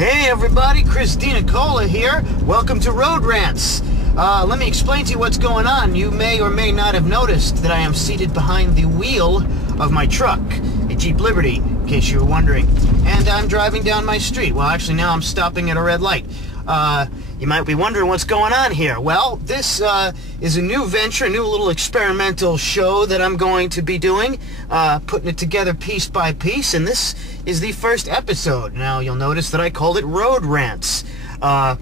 Hey everybody, DeNicola here. Welcome to Road Rants. Let me explain to you what's going on. You may or may not have noticed that I am seated behind the wheel of my truck, a Jeep Liberty, in case you were wondering. And I'm driving down my street. Well, actually now I'm stopping at a red light. You might be wondering what's going on here. Well, this is a new venture, a new little experimental show that I'm going to be doing, putting it together piece by piece, and this is the first episode. Now, you'll notice that I called it Road Rants. Let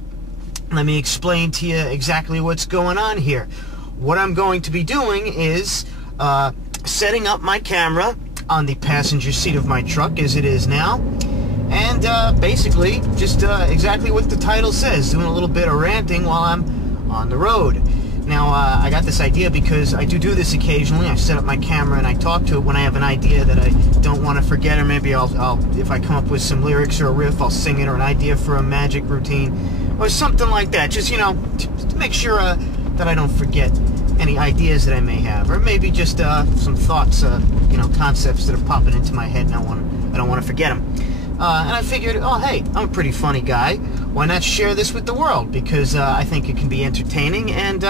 me explain to you exactly what's going on here. What I'm going to be doing is setting up my camera on the passenger seat of my truck, as it is now, and basically just exactly what the title says, doing a little bit of ranting while I'm on the road. Now, I got this idea because I do this occasionally. I set up my camera and I talk to it when I have an idea that I don't want to forget, or maybe I'll if I come up with some lyrics or a riff, I'll sing it, or an idea for a magic routine, or something like that. Just, you know, to make sure that I don't forget any ideas that I may have, or maybe just some thoughts, you know, concepts that are popping into my head and I don't want to forget them. And I figured, oh, hey, I'm a pretty funny guy. Why not share this with the world? Because I think it can be entertaining, and,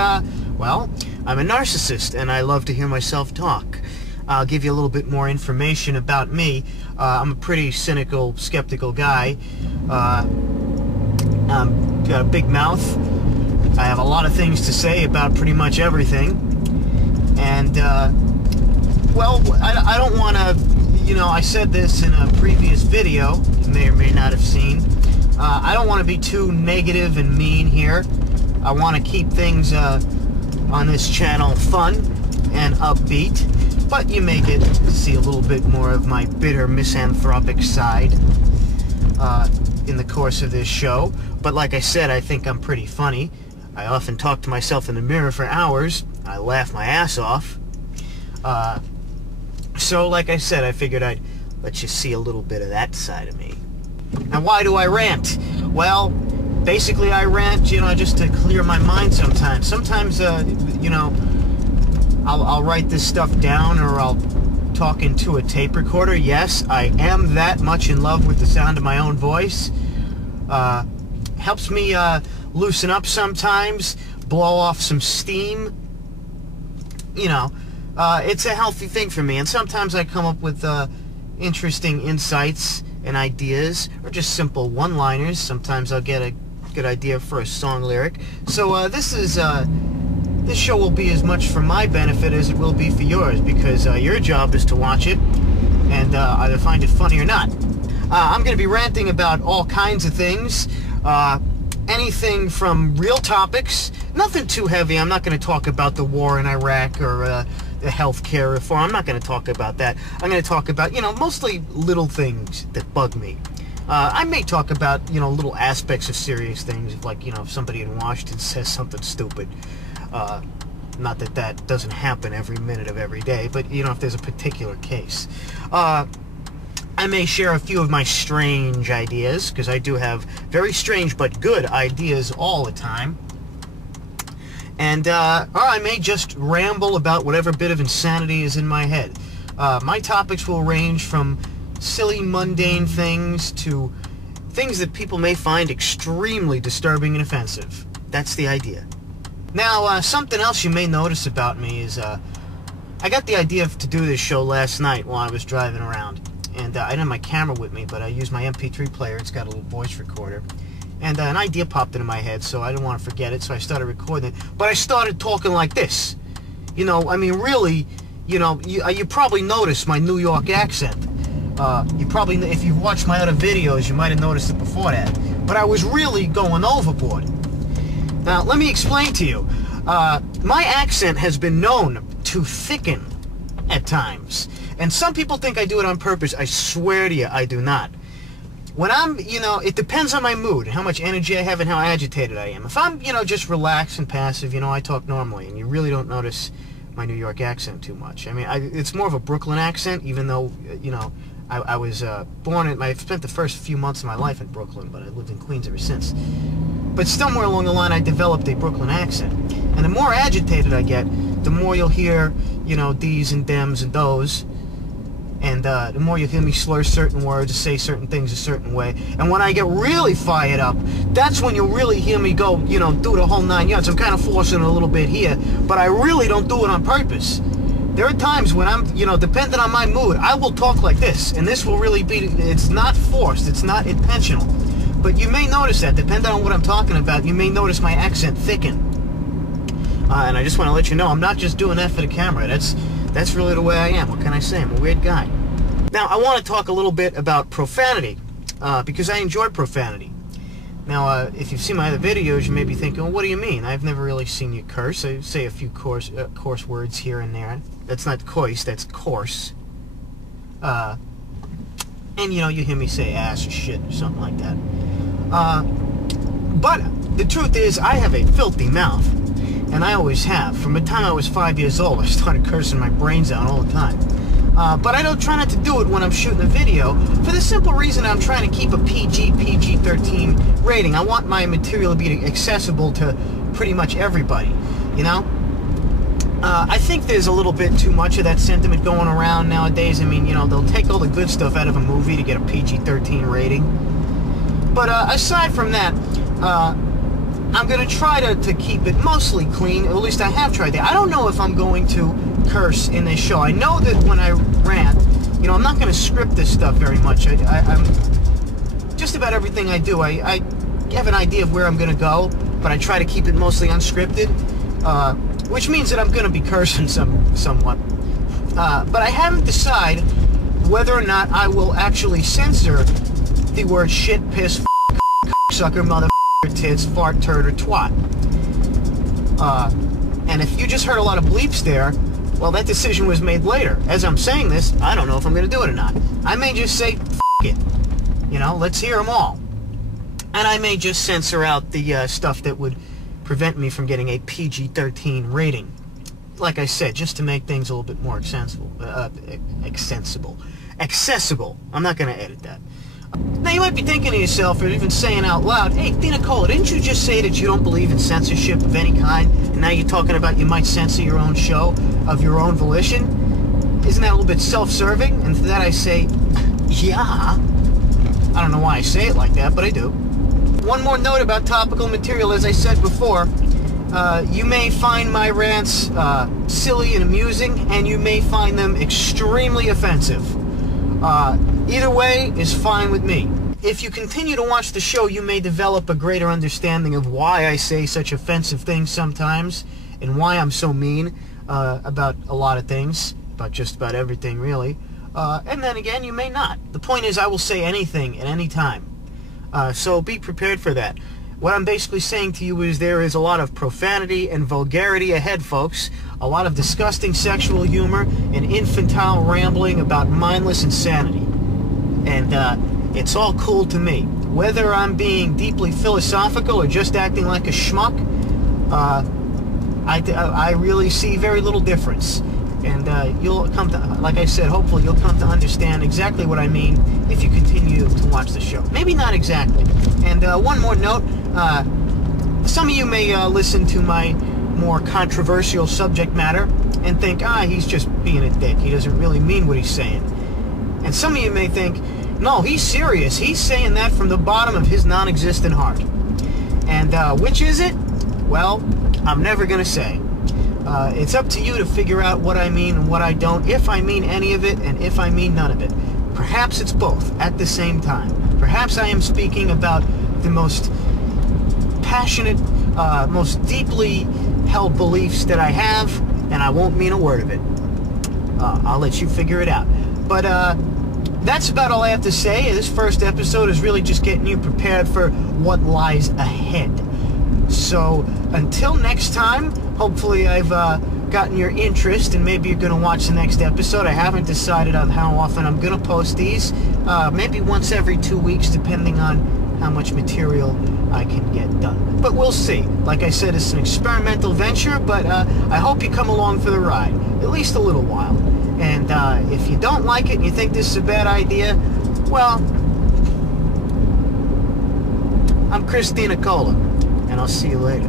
well, I'm a narcissist, and I love to hear myself talk. I'll give you a little bit more information about me. I'm a pretty cynical, skeptical guy. I've got a big mouth. I have a lot of things to say about pretty much everything. And, well, I don't want to... You know, I said this in a previous video, you may or may not have seen. I don't want to be too negative and mean here. I want to keep things on this channel fun and upbeat, but you may get to see a little bit more of my bitter misanthropic side in the course of this show. But like I said, I think I'm pretty funny. I often talk to myself in the mirror for hours. I laugh my ass off. So, like I said, I figured I'd let you see a little bit of that side of me. Now, why do I rant? Well, basically I rant, you know, just to clear my mind sometimes. Sometimes, you know, I'll write this stuff down, or I'll talk into a tape recorder. Yes, I am that much in love with the sound of my own voice. Helps me loosen up sometimes, blow off some steam, you know. It's a healthy thing for me, and sometimes I come up with interesting insights and ideas, or just simple one-liners. Sometimes I'll get a good idea for a song lyric. So this show will be as much for my benefit as it will be for yours, because your job is to watch it and either find it funny or not. I'm going to be ranting about all kinds of things. Anything from real topics, nothing too heavy. I'm not going to talk about the war in Iraq or the healthcare reform. I'm not going to talk about that. I'm going to talk about, you know, mostly little things that bug me. I may talk about, you know, little aspects of serious things, like, you know, if somebody in Washington says something stupid. Not that that doesn't happen every minute of every day, but, you know, if there's a particular case. I may share a few of my strange ideas, because I do have very strange but good ideas all the time. And, or I may just ramble about whatever bit of insanity is in my head. My topics will range from silly, mundane things to things that people may find extremely disturbing and offensive. That's the idea. Now, something else you may notice about me is, I got the idea to do this show last night while I was driving around. And I didn't have my camera with me, but I used my MP3 player. It's got a little voice recorder. And an idea popped into my head, so I didn't want to forget it, so I started recording it. But I started talking like this. You know, I mean, really, you know, you probably noticed my New York accent. You probably, if you've watched my other videos, you might have noticed it before that. But I was really going overboard. Now, let me explain to you. My accent has been known to thicken at times. And some people think I do it on purpose. I swear to you, I do not. When I'm, you know, it depends on my mood and how much energy I have and how agitated I am. If I'm, you know, just relaxed and passive, you know, I talk normally, and you really don't notice my New York accent too much. I mean, it's more of a Brooklyn accent, even though, you know, I was born in, I spent the first few months of my life in Brooklyn, but I lived in Queens ever since. But somewhere along the line, I developed a Brooklyn accent. And the more agitated I get, the more you'll hear, you know, these and thems and those. And the more you hear me slur certain words, say certain things a certain way. And when I get really fired up, that's when you'll really hear me go, you know, do the whole 9 yards. I'm kind of forcing a little bit here, but I really don't do it on purpose. There are times when I'm, you know, depending on my mood, I will talk like this. And this will really be, it's not forced, it's not intentional. But you may notice that, depending on what I'm talking about, you may notice my accent thicken. And I just want to let you know, I'm not just doing that for the camera. That's really the way I am. What can I say? I'm a weird guy. Now, I want to talk a little bit about profanity, because I enjoy profanity. Now, if you've seen my other videos, you may be thinking, well, what do you mean? I've never really seen you curse. I say a few coarse words here and there. That's not coarse, that's coarse. And, you know, you hear me say ass or shit or something like that. But the truth is, I have a filthy mouth. And I always have. From the time I was 5 years old, I started cursing my brains out all the time. But I don't try not to do it when I'm shooting a video, for the simple reason I'm trying to keep a PG-13 rating. I want my material to be accessible to pretty much everybody, you know? I think there's a little bit too much of that sentiment going around nowadays. I mean, you know, they'll take all the good stuff out of a movie to get a PG-13 rating. But aside from that, I'm going to try to keep it mostly clean. At least I have tried that. I don't know if I'm going to curse in this show. I know that when I rant, you know, I'm not going to script this stuff very much. I'm just about everything I do, I have an idea of where I'm going to go, but I try to keep it mostly unscripted, which means that I'm going to be cursing somewhat. But I haven't decided whether or not I will actually censor the word shit, piss, sucker, mother, tits, fart, turd, or twat. And if you just heard a lot of bleeps there, well, that decision was made later. As I'm saying this, I don't know if I'm going to do it or not. I may just say, F it. You know, let's hear them all. And I may just censor out the stuff that would prevent me from getting a PG-13 rating. Like I said, just to make things a little bit more accessible. Accessible. I'm not going to edit that. Now, you might be thinking to yourself, or even saying out loud, hey, DeNicola, didn't you just say that you don't believe in censorship of any kind, and now you're talking about you might censor your own show of your own volition? Isn't that a little bit self-serving? And to that I say, yeah. I don't know why I say it like that, but I do. One more note about topical material. As I said before, you may find my rants silly and amusing, and you may find them extremely offensive. Either way is fine with me. If you continue to watch the show, you may develop a greater understanding of why I say such offensive things sometimes, and why I'm so mean about a lot of things, about just about everything, really. And then again, you may not. The point is, I will say anything at any time. So be prepared for that. What I'm basically saying to you is there is a lot of profanity and vulgarity ahead, folks. A lot of disgusting sexual humor and infantile rambling about mindless insanity. And it's all cool to me. Whether I'm being deeply philosophical or just acting like a schmuck, I really see very little difference. And you'll come to, like I said, hopefully you'll come to understand exactly what I mean if you continue to watch the show. Maybe not exactly. And one more note, some of you may listen to my more controversial subject matter and think, he's just being a dick. He doesn't really mean what he's saying. And some of you may think, no, he's serious. He's saying that from the bottom of his non-existent heart. And which is it? Well, I'm never going to say. It's up to you to figure out what I mean and what I don't, if I mean any of it and if I mean none of it. Perhaps it's both at the same time. Perhaps I am speaking about the most passionate, most deeply held beliefs that I have, and I won't mean a word of it. I'll let you figure it out. But that's about all I have to say. This first episode is really just getting you prepared for what lies ahead. So until next time, hopefully I've gotten your interest, and maybe you're going to watch the next episode. I haven't decided on how often I'm going to post these. Maybe once every 2 weeks, depending on how much material I can get done. But we'll see. Like I said, it's an experimental venture, but I hope you come along for the ride, at least a little while. And if you don't like it and you think this is a bad idea, well, I'm Chris DeNicola, and I'll see you later.